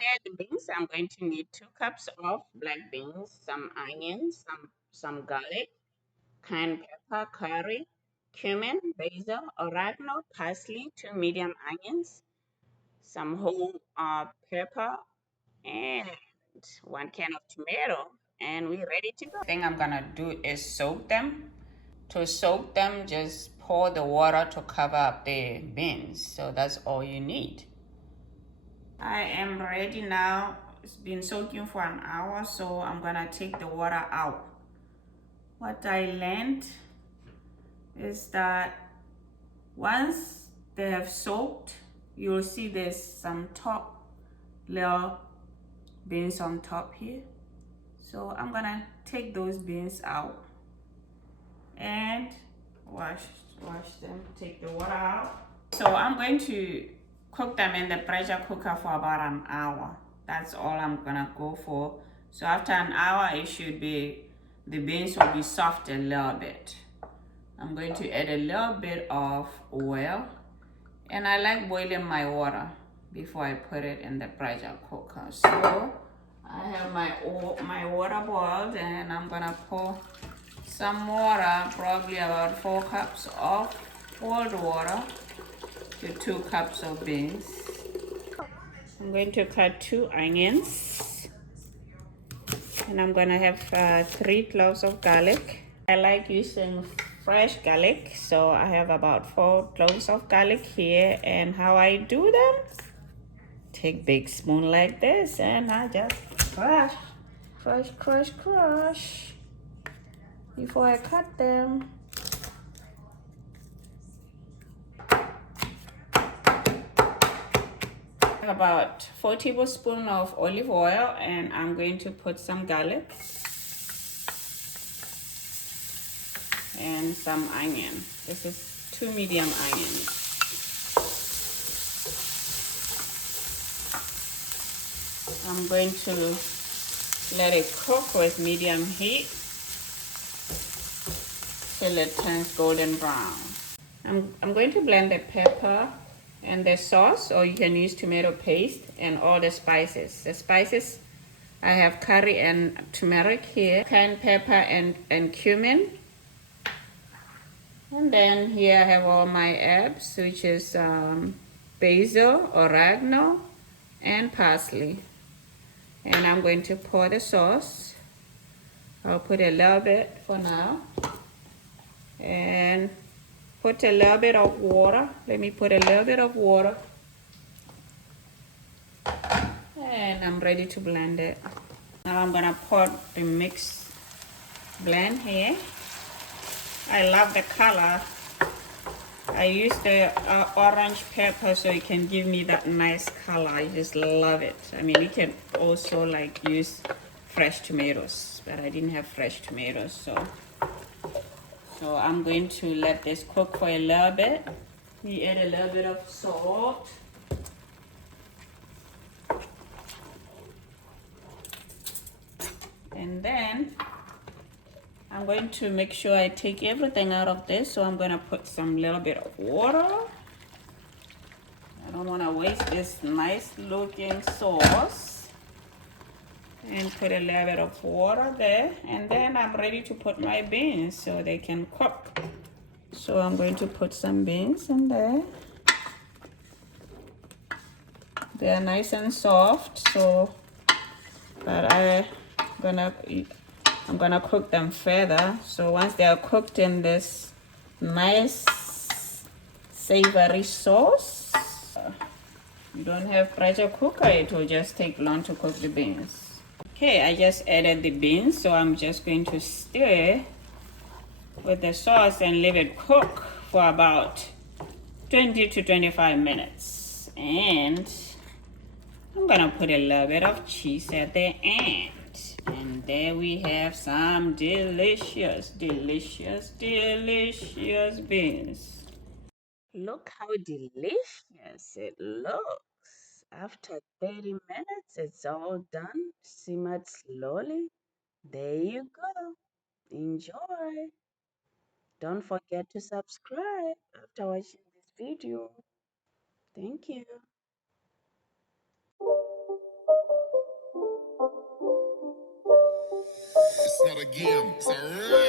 prepare the beans, I'm going to need 2 cups of black beans, some onions, some garlic, cayenne pepper, curry, cumin, basil, oregano, parsley, 2 medium onions, some whole pepper, and 1 can of tomato, and we're ready to go. Thing I'm gonna do is soak them. To soak them, just pour the water to cover up the beans. So that's all you need. I am ready now. It's been soaking for an hour, so I'm gonna take the water out. What I learned is that once they have soaked, you'll see there's some top little beans on top here. So I'm gonna take those beans out and wash them, take the water out. So I'm going to cook them in the pressure cooker for about an hour. That's all I'm gonna go for. So after an hour, the beans will be soft a little bit. I'm going to add a little bit of oil, and I like boiling my water before I put it in the pressure cooker. So I have my water boiled, and I'm gonna pour some water, probably about 4 cups of cold water to 2 cups of beans. I'm going to cut 2 onions, and I'm gonna have 3 cloves of garlic. I like using fresh garlic, so I have about 4 cloves of garlic here. And how I do them, take big spoon like this, and I just crush before I cut them. About 4 tablespoons of olive oil, and I'm going to put some garlic and some onion. This is 2 medium onions. I'm going to let it cook with medium heat till it turns golden brown. I'm going to blend the pepper and the sauce, or you can use tomato paste, and all the spices. The spices, I have curry and turmeric here, cayenne pepper and cumin. And then here I have all my herbs, which is basil, oregano, and parsley. And I'm going to pour the sauce. I'll put a little bit for now. And put a little bit of water. Let me put a little bit of water. And I'm ready to blend it. Now I'm gonna pour the mix blend here. I love the color. I use the orange pepper so it can give me that nice color. I just love it. I mean, you can also like use fresh tomatoes, but I didn't have fresh tomatoes, so I'm going to let this cook for a little bit. We add a little bit of salt. And then I'm going to make sure I take everything out of this, so I'm going to put some little bit of water. I don't want to waste this nice looking sauce. And put a little bit of water there, and then I'm ready to put my beans so they can cook. So I'm going to put some beans in there. They're nice and soft, but I'm gonna cook them further. So once they are cooked in this nice savory sauce, you don't have pressure cooker, it will just take long to cook the beans. Okay, I just added the beans, so I'm just going to stir with the sauce and leave it cook for about 20 to 25 minutes. And I'm gonna put a little bit of cheese at the end. And there we have some delicious beans. Look how delicious it looks. After 30 minutes, it's all done, simmered slowly. There you go. Enjoy. Don't forget to subscribe after watching this video. Thank you. start again. Savory.